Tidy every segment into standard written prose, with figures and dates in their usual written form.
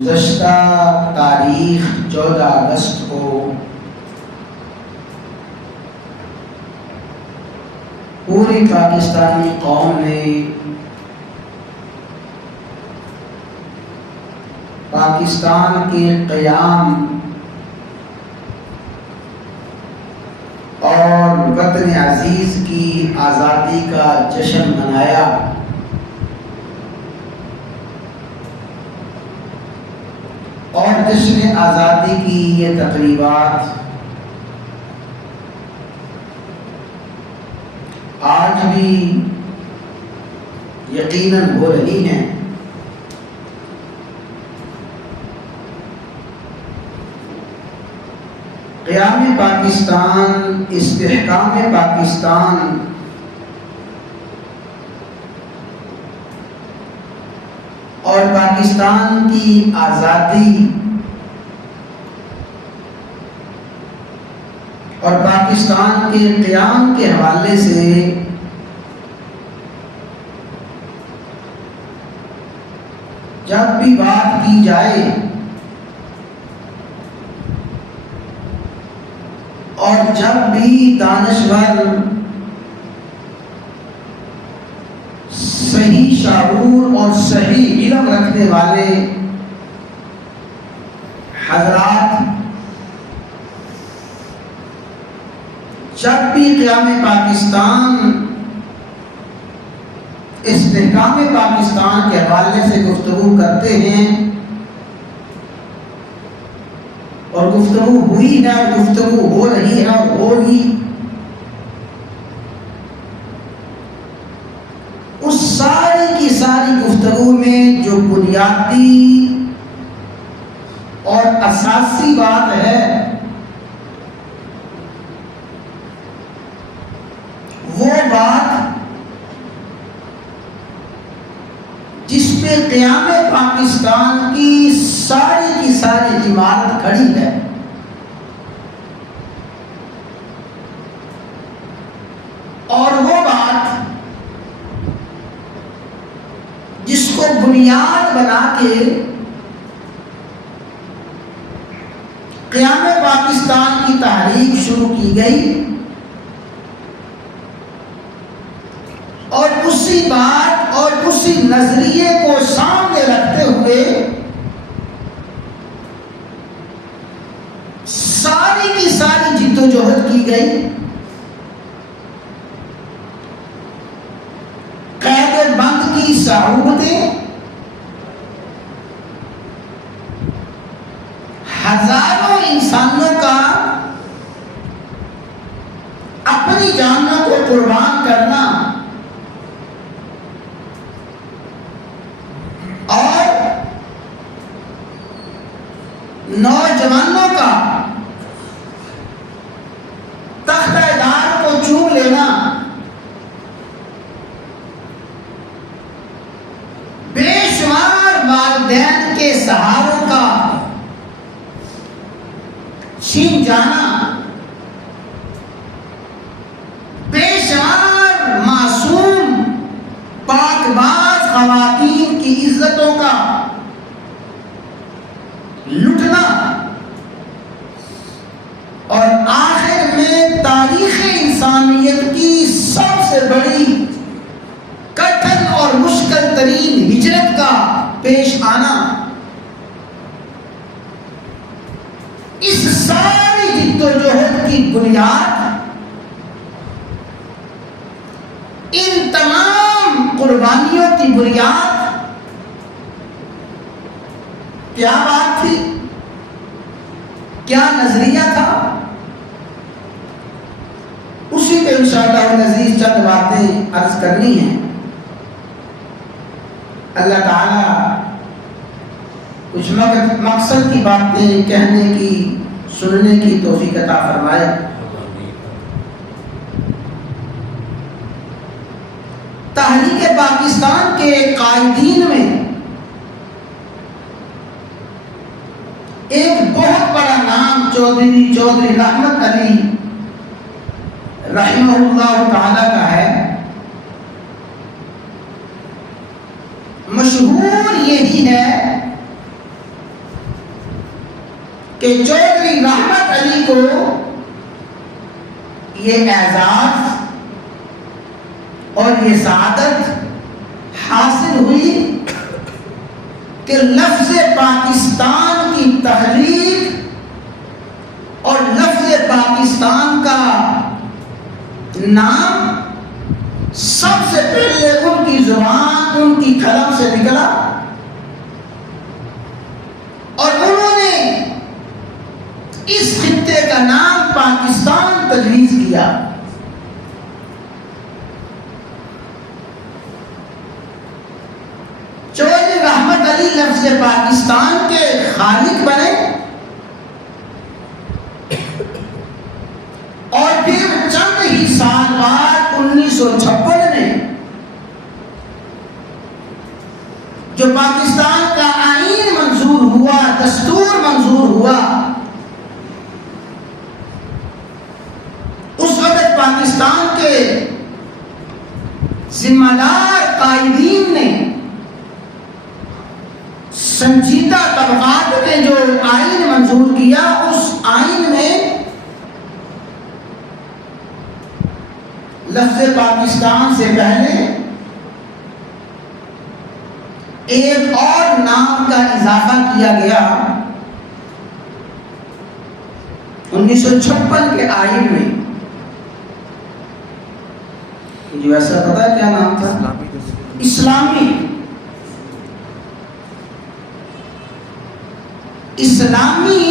گزشتہ تاریخ 14 اگست کو پوری پاکستانی قوم نے پاکستان کے قیام اور وطن عزیز کی آزادی کا جشن منایا۔ اور جشن آزادی کی یہ تقریبات آج بھی یقیناً ہو رہی ہیں۔ قیام پاکستان، استحکام پاکستان اور پاکستان کی آزادی اور پاکستان کے قیام کے حوالے سے جب بھی بات کی جائے اور جب بھی دانشور صحیح شعور اور صحیح علم رکھنے والے حضرات جب بھی قیام پاکستان، استحکام پاکستان کے حوالے سے گفتگو کرتے ہیں، اور گفتگو ہوئی ہے اور گفتگو ہو رہی ہے اور ہوگی، اس ساری کی ساری گفتگو میں جو بنیادی اور اساسی بات ہے وہ بات جس پہ قیام پاکستان کی ساری عمارت کھڑی ہے، اور وہ بات جس کو بنیاد بنا کے قیام پاکستان کی تحریک شروع کی گئی، اور اسی بات اور اسی نظریے کو سامنے رکھتے ہوئے ساری کی ساری جدوجہد کی گئی۔ قید بند کی صعوبتیں ہزاروں انسانوں کا اپنی جانوں کو قربان کرنا اور نوجوانوں کا تختہ دار کو چوم لینا، بے شمار والدین کے سہاروں کا چھین جانا، بے شمار معصوم پاک باز خواتین کی عزتوں کا لٹنا، اور آخر میں تاریخ انسانیت کی سب سے بڑی کٹھن اور مشکل ترین ہجرت کا پیش آنا، اس ساری جدوجہد کی بنیاد، ان تمام قربانیوں کی بنیاد کیا بات تھی، کیا نظریہ تھا؟ اسی پہ انشاءاللہ العزیز چند باتیں عرض کرنی ہیں۔ اللہ تعالیٰ کچھ مقصد کی باتیں کہنے کی، سننے کی توفیق عطا فرمائے۔ تحریک پاکستان کے قائدین میں ایک بہت بڑا نام چودھری رحمت علی رحمہ اللہ تعالی کا ہے۔ مشہور یہی ہے کہ چودھری رحمت علی کو یہ اعزاز اور یہ سعادت حاصل ہوئی کہ لفظ پاکستان کی تحریک اور لفظ پاکستان کا نام سب سے پہلے ان کی زبان، ان کی قلم سے نکلا اور انہوں نے اس خطے کا نام پاکستان تجویز کیا۔ چودھری رحمت علی لفظ پاکستان کے خالق بنے اور پھر چند ہی سال بعد 1956 میں جو پاکستان کا آئین منظور ہوا، دستور منظور ہوا، اس وقت پاکستان کے ذمہ دار قائدین نے، سنجیدہ طبقات نے جو آئین منظور کیا، اس آئین میں لفظ پاکستان سے پہلے ایک اور نام کا اضافہ کیا گیا 1956 کے آئین میں۔ جو ایسا پتا ہے کیا نام تھا؟ اسلامی۔ اسلامی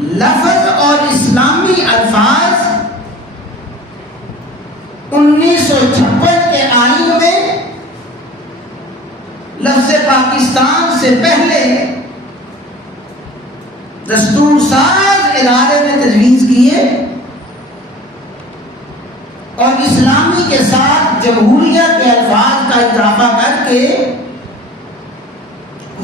لفظ اور اسلامی الفاظ 1956 کے آئین میں لفظ پاکستان سے پہلے دستور ساز ادارے نے تجویز کیے اور اسلامی کے ساتھ جمہوریت کے الفاظ کا اضافہ کر کے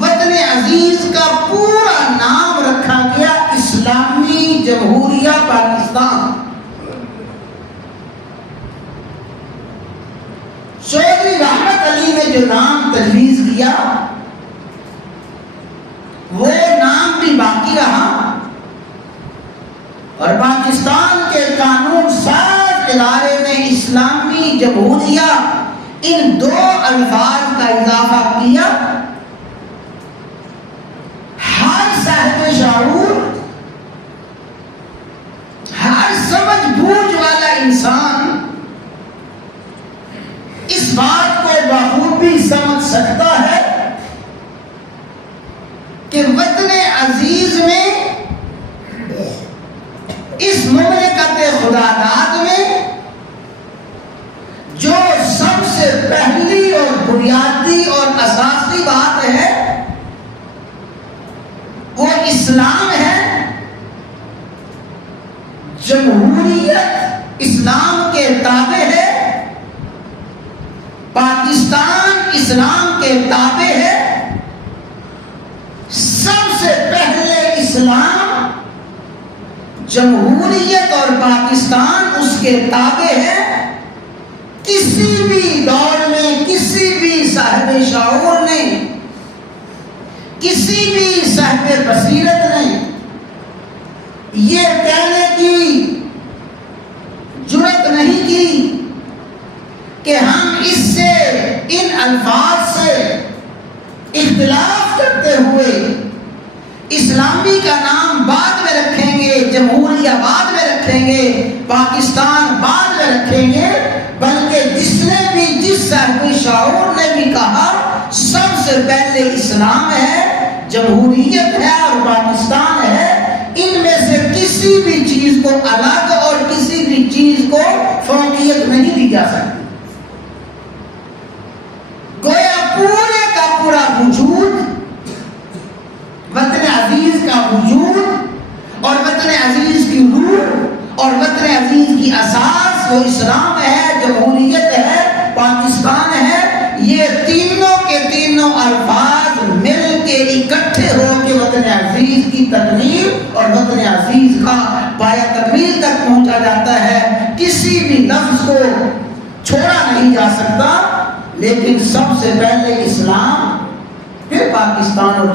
وطن عزیز کا پورا نام رکھا گیا اسلامی جمہوریہ پاکستان۔ چودھری رحمت علی نے جو نام تجویز کیا وہ نام بھی باقی رہا اور پاکستان کے قانون ساز ادارے نے اسلامی جمہوریہ ان دو الفاظ کا اضافہ کیا۔ ہر صاحب شعور، ہر سمجھ بوجھ والا انسان اس بات کو بخوبی سمجھ سکتا ہے کہ وطن عزیز میں، اس مملکت خداداد میں جو سب سے پہلی اور بنیادی اور اساسی بات ہے وہ اسلام ہے۔ جمہوریت اسلام کے تابع ہے، پاکستان اسلام کے تابع ہے۔ سب سے پہلے اسلام، جمہوریت اور پاکستان اس کے تابع ہے۔ کسی بھی دور میں کسی بھی صاحب شعور نے، کسی بھی صاحب بصیرت نے یہ کہنے کی جرات نہیں کی کہ ہم اس سے، ان الفاظ سے اختلاف کرتے ہوئے اسلامی کا نام بعد میں رکھیں گے، جمہوریہ بعد میں رکھیں گے، پاکستان بعد میں رکھیں گے، بلکہ جس نے بھی، جس صاحب شعور نے بھی کہا سب سے پہلے اسلام ہے، جمہوریت ہے اور پاکستان ہے، ان میں سے کسی بھی چیز کو الگ اور کسی بھی چیز کو فوقیت نہیں دی جا سکتی۔ گویا پورے کا پورا وجود، وطن عزیز کا وجود اور وطن عزیز کی روح اور وطن عزیز کی اساس وہ اسلام ہے، جمہوریت ہے، پاکستان ہے۔ یہ تینوں کے تینوں الفاظ مل کے اکٹھے ہو کے وطن عزیز کی تکمیل اور وطن عزیز کا پایہ تکمیل تک پہنچا جاتا ہے۔ کسی بھی لفظ کو چھوڑا نہیں جا سکتا، لیکن سب سے پہلے اسلام، پھر پاکستان اور